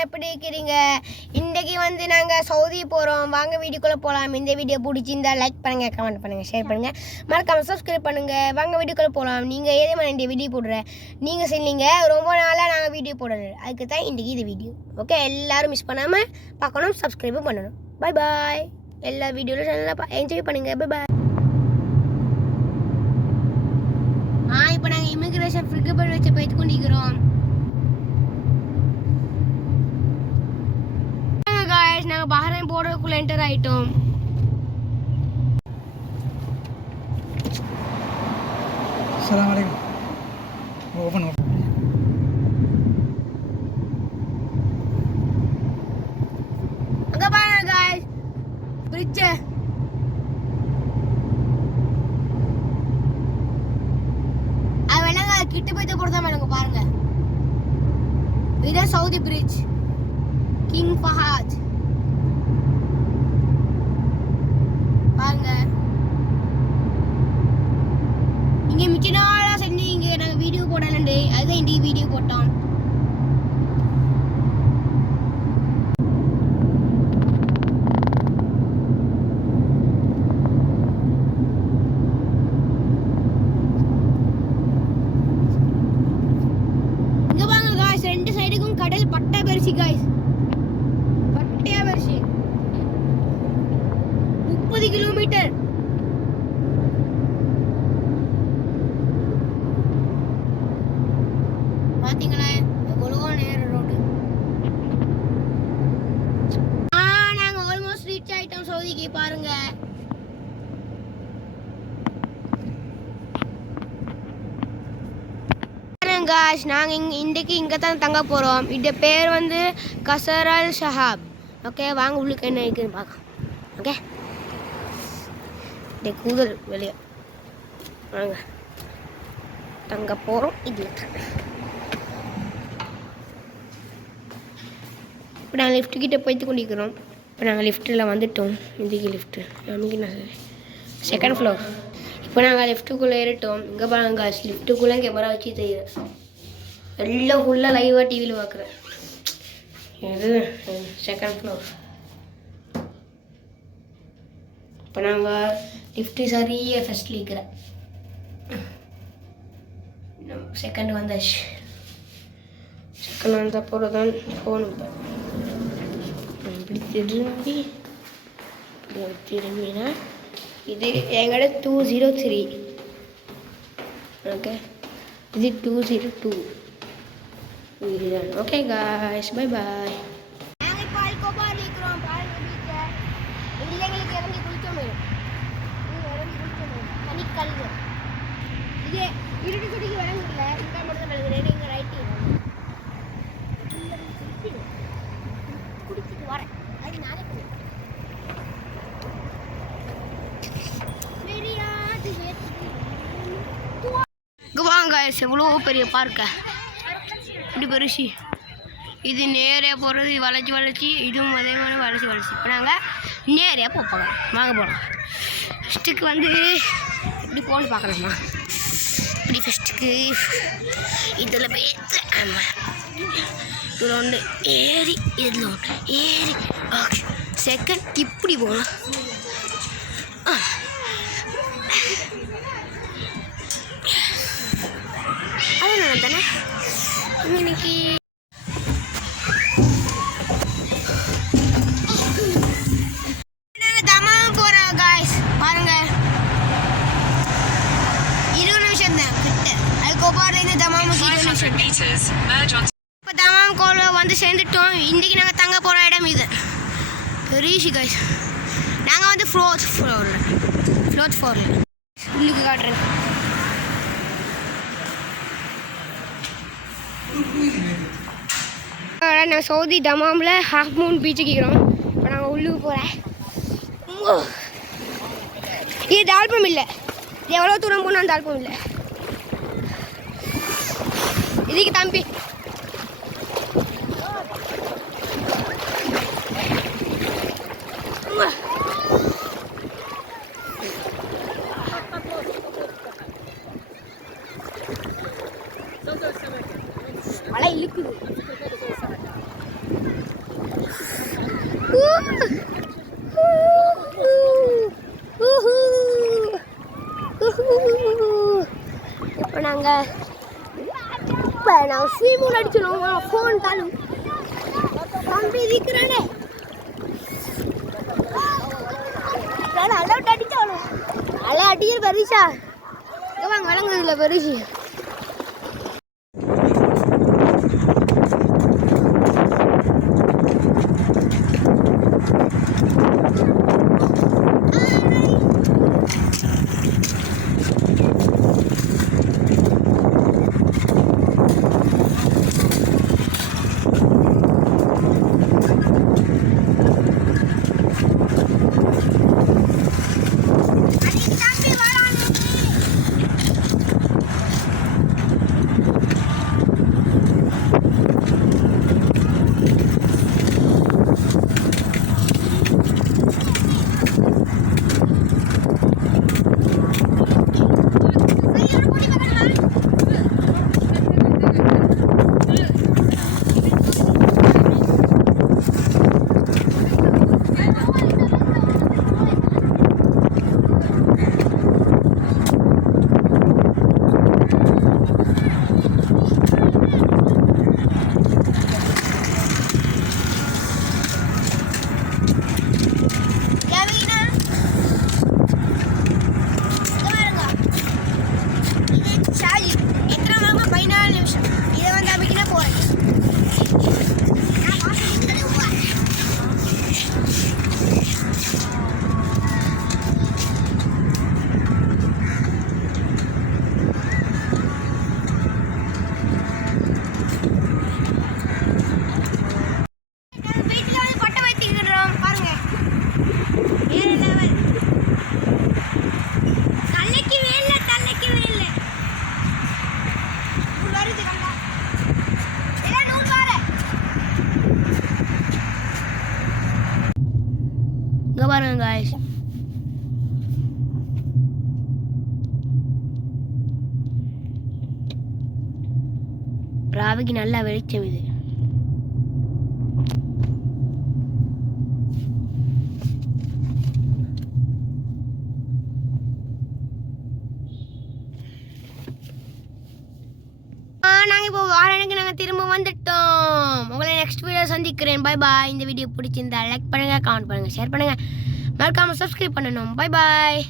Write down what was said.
எல்லாம் எப்படி இருக்கிறீங்க? இன்றைக்கி வந்து நாங்கள் சவுதி போகிறோம். வாங்க வீடியோக்குள்ளே போகலாம். இந்த வீடியோ பிடிச்சிருந்தா லைக் பண்ணுங்கள், கமெண்ட் பண்ணுங்கள், ஷேர் பண்ணுங்கள், மறக்காமல் சப்ஸ்கிரைப் பண்ணுங்கள். வாங்க வீடியோக்குள்ளே போகலாம். நீங்கள் ஏதே மாதிரி இந்த வீடியோ போடுறேன் நீங்கள் சொன்னீங்க ரொம்ப நாளாக நாங்கள் வீடியோ போடணும், அதுக்கு தான் இன்றைக்கி இது வீடியோ. ஓகே, எல்லோரும் மிஸ் பண்ணாமல் பார்க்கணும், சப்ஸ்கிரைபும் பண்ணணும். Bye bye. எல்லா வீடியோவில் நல்லா என்ஜாய் பண்ணுங்கள். Bye bye. இப்போ நாங்கள் இமிக்ரேஷன் ஃபிங்கர்பிரிண்ட் வச்சு போய்த்து கொண்டிருக்கிறோம். நாங்கள் பஹ்ரைன் போர்டருக்குள்ள என்டர் ஆயிட்டோம். அஸ்ஸலாமு அலைக்கும். ஓபன் அங்க பாருங்க गाइस, பிரிட்ஜ். அவனங்க கிட்ட போய் போறதா பாருங்க பாருங்க. இது சவுதி பிரிட்ஜ், கிங் ஃபஹத். பாருங்க, இங்க மிச்ச நாளா செஞ்சீங்க நாங்க வீடியோ போடலண்டே, அதுதான் இந்த வீடியோ போட்டோம். இங்க பாருங்க गाइस, ரெண்டு சைடுக்கும் கடல் பட்டை பெருசி गाइस, பட்டையா பெருசி. 30 கிலோமீட்டர். பாத்தீங்களா எவ்வளோ நேர ரோடு. நாங்க ஆல்மோஸ்ட் ரீச் ஆயிட்டோம் சவுதிக்கு. பாருங்க, गाइस, நாங்க இன்றைக்கு இங்க தான் தங்க போறோம். இந்த பேர் வந்து கசர் அல் ஷஹாப். ஓகே, வாங்க உள்ளுக்கு என்ன இருக்குன்னு பார்க்கலாம். ஓகே, இந்த கூதல் வெளியே வாங்க தங்க போகிறோம். இதில் தான் இப்போ நாங்கள் லிஃப்ட்டுக்கிட்ட போய்த்து கொண்டிருக்கிறோம். இப்போ நாங்கள் லிஃப்ட்டில் வந்துட்டோம். இதுக்கு லிஃப்ட்டு நமக்கு செகண்ட் ஃப்ளோர். இப்போ நாங்கள் லிஃப்ட்டுக்குள்ளே ஏறிட்டோம். இங்கே பாருங்க காசு, லிஃப்ட்டுக்குள்ளே கேமரா வச்சு தெரியுது. எல்லாம் ஃபுல்லாக லைவாக டிவியில் பார்க்குறேன். இது செகண்ட் ஃப்ளோர். இப்போ நாங்கள் லிஃப்ட்டு சரியாக ஃபஸ்ட்டில் இருக்கிறேன். செகண்ட் வந்தாச்சு. செகண்ட் வந்த அப்புறம் தான் போகணும். இப்படி திரும்பினா இது எங்களோட 203. ஓகே, இது 202 இதுதான். Okay guys, bye bye. நாங்கள் இப்போ அல்கோபார் இருக்கிறோம். பாருங்க, பீச்சை இல்லைங்களுக்கு இறங்கி குளிச்சோமே, இறங்கி குளிச்சோமே. தனி கல்வி இது இருட்டு குடிக்கு விளங்குல. இங்கே மட்டும் தான் விளங்குறேன். இங்கே ரைட்டு குடிச்சிட்டு வரேன். அது நானே வாங்க, எவ்வளோ பெரிய பார்க்க, இப்படி பெருசி. இது நேரே போகிறது வளைச்சி வளைச்சி, இதுவும் அதே மாதிரி வளைச்சி வளைச்சி. இப்போ நாங்கள் நேரே போகிறோம். வாங்க போகலாம். ஃபஸ்ட்டுக்கு வந்து இப்படி போன்னு பார்க்கலாமா? இப்படி ஃபஸ்ட்டுக்கு இதில் போய் ஆமாம் இதில் ஒன்று ஏறி, இதில் ஒன்று ஏறி. ஓகே, செகண்ட் இப்படி போகலாம். அதனால தானே இன்னைக்கு நாங்கள் தமாம் போகிறோம் காய்ஸ். பாருங்க, 20 நிமிஷம் தான் கிட்ட. அதுக்கப்புறம் தமாமுக்கு 20 நிமிஷம். இப்போ தமாம் கோல வந்து சேர்ந்துட்டோம். இன்றைக்கி நாங்கள் தங்க போகிற இடம் இது பெரிய காய்ஸ். நாங்கள் வந்து ஃப்ளோர்த் ஃப்ளோரில் உள்ளுக்கு காட்டுறேன். நான் சவுதி தமாமில் ஹாஃப் மூன் பீச்சுக்கு இருக்கிறோம். இப்போ நாங்கள் உள்ளுக்கு போகிறேன். இது தாழ்பம் இல்லை, இது எவ்வளோ தூரம் போனால் தாழ்பம் இல்லை. இதுக்கு தம்பி மழை இழுக்குது. ஸ்விமிங் அடிச்சணும் ஃபோன் தானு தம்பி இருக்கிறானே அலவுட் அடிச்சாலும் அலை அடிக்கிற பெருசா வாங்க விளங்குது இல்லை பெருசு இங்க பாருங்க காய்ஸ் ராவிக்கு நல்லா வெளிச்சம் இது நாங்கள் இப்போ வாரனுக்கு நாங்கள் திரும்ப வந்துட்டோம் உங்களை நெக்ஸ்ட் வீடியோ சந்திக்கிறேன் பை பாய் இந்த வீடியோ பிடிச்சிருந்தா லைக் பண்ணுங்கள் கமெண்ட் பண்ணுங்கள் ஷேர் பண்ணுங்கள் மறக்காமல் சப்ஸ்கிரைப் பண்ணணும் பை பாய்